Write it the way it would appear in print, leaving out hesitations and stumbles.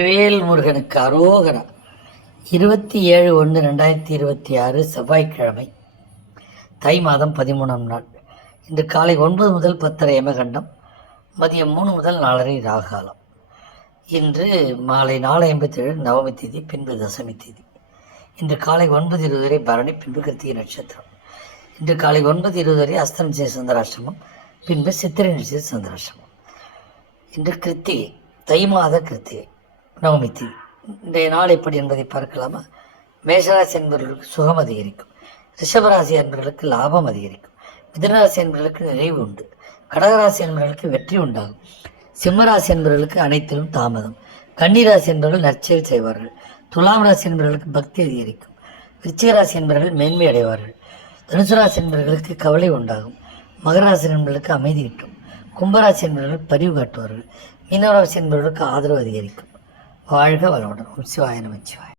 வேல் முருகனுக்கு அரோகரா. 27/1/2026 செவ்வாய்க்கிழமை, தை மாதம் 13ஆம் நாள். இன்று காலை 9 முதல் 10:30 யமகண்டம், மதியம் 3 முதல் 4:30 ராகாலம். இன்று மாலை 4:57 நவமி தேதி, பின்பு தசமி தேதி. இன்று காலை 9:20 வரை பரணி, பின்பு கிருத்திகை நட்சத்திரம். இன்று காலை 9:20 வரை அஸ்தம் நிச்சய சந்திராஷ்டமம், பின்பு சித்திரை நிச்சய சந்திராஷ்டமம். இன்று கிருத்திகை, தை மாத கிருத்திகை, நவமி தேதி. இன்றைய நாள் எப்படி என்பதை பார்க்கலாமா? மேஷராசி என்பவர்களுக்கு சுகம் அதிகரிக்கும். ரிஷபராசி என்பவர்களுக்கு லாபம் அதிகரிக்கும். மிதுனராசி என்பவர்களுக்கு நிறைவு உண்டு. கடகராசி என்பவர்களுக்கு வெற்றி உண்டாகும். சிம்மராசி என்பவர்களுக்கு அனைத்திலும் தாமதம். கன்னிராசி என்பவர்கள் நற்செயல் செய்வார்கள். துலாம் ராசி என்பவர்களுக்கு பக்தி அதிகரிக்கும். விருச்சிகராசி என்பவர்கள் மேன்மை அடைவார்கள். தனுசு ராசி என்பவர்களுக்கு கவலை உண்டாகும். மகராசி என்பவர்களுக்கு அமைதி கிட்டும். கும்பராசி என்பவர்கள் பரிவு காட்டுவார்கள். மீனவராசி என்பவர்களுக்கு ஆதரவு அதிகரிக்கும். வாழ்க வளமுடன். சிவாய நமச்சிவாய.